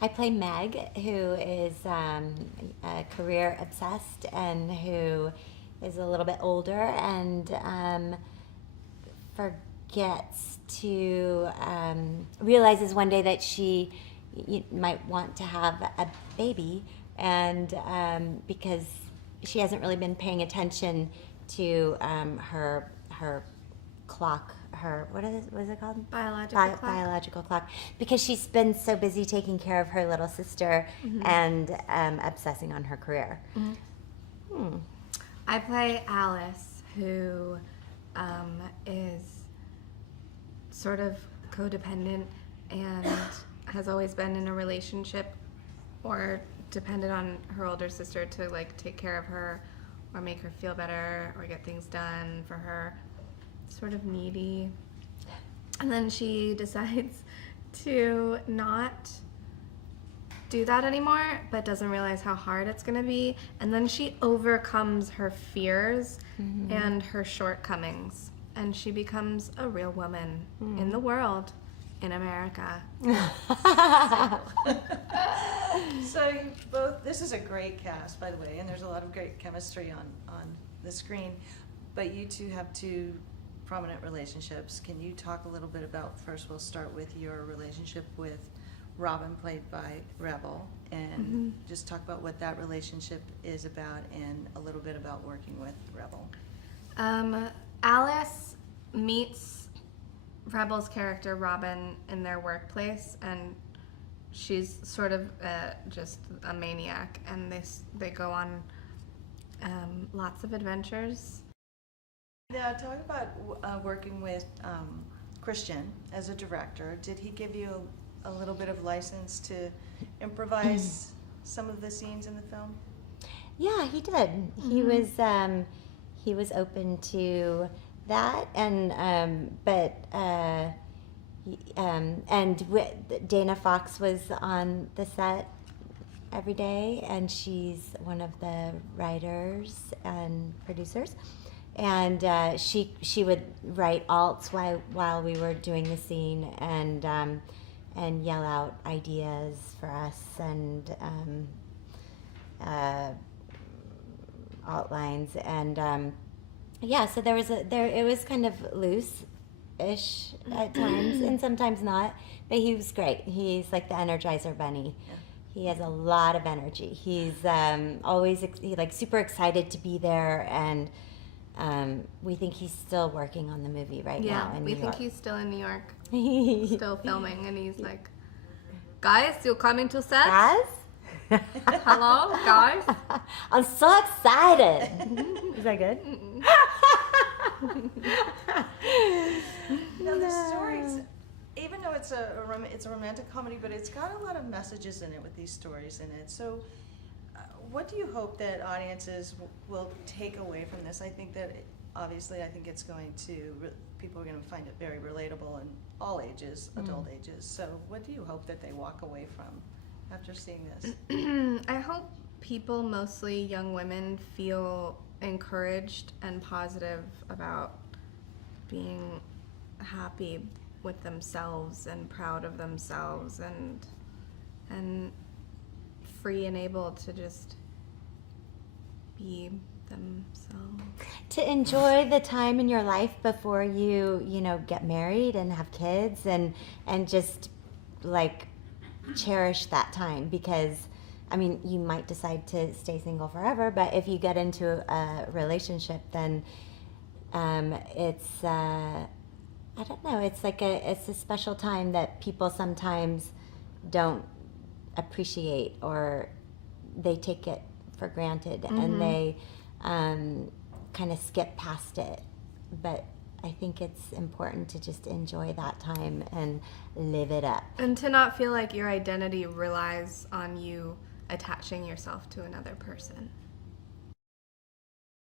I play Meg, who is career obsessed and who is a little bit older and forgets to realizes one day that she might want to have a baby, and because she hasn't really been paying attention to her clock, her what is it called? Biological clock, because she's been so busy taking care of her little sister and obsessing on her career. I play Alice, who is sort of codependent and has always been in a relationship or depended on her older sister to like take care of her or make her feel better or get things done for her. Sort of needy. And then she decides to not do that anymore, but doesn't realize how hard it's going to be. And then she overcomes her fears and her shortcomings. And she becomes a real woman in the world, in America. So you both, this is a great cast, by the way, and there's a lot of great chemistry on the screen. But you two have two prominent relationships. Can you talk a little bit about, first we'll start with your relationship with Robin, played by Rebel, and just talk about what that relationship is about and a little bit about working with Rebel. Alice meets Rebel's character Robin in their workplace, and she's sort of just a maniac, and they go on lots of adventures. Now, talk about working with Christian as a director. Did he give you a little bit of license to improvise some of the scenes in the film? Yeah, he did. He was open to that, and Dana Fox was on the set every day, and she's one of the writers and producers. And she would write alts while we were doing the scene, and yell out ideas for us and outlines, and yeah. So it was kind of loose-ish at times, and sometimes not. But he was great. He's like the Energizer Bunny. Yeah. He has a lot of energy. He's always super excited to be there, and we think he's still working on the movie right now in New York. Yeah, we think he's still in New York, still filming, and he's like, guys, you coming to set? Guys? Hello, guys? I'm so excited. Is that good? Now the stories, even though it's a romantic comedy, but it's got a lot of messages in it with these stories in it. So what do you hope that audiences will take away from this? I think that obviously it's going to, people are going to find it very relatable in all ages, adult ages. So what do you hope that they walk away from after seeing this? I hope people, mostly young women, feel encouraged and positive about being happy with themselves and proud of themselves and free and able to just be themselves. To enjoy the time in your life before you get married and have kids, and just like cherish that time, because you might decide to stay single forever, but if you get into a relationship, then it's I don't know, it's a special time that people sometimes don't appreciate, or they take it for granted, and they kind of skip past it. But I think it's important to just enjoy that time and live it up. And to not feel like your identity relies on you attaching yourself to another person.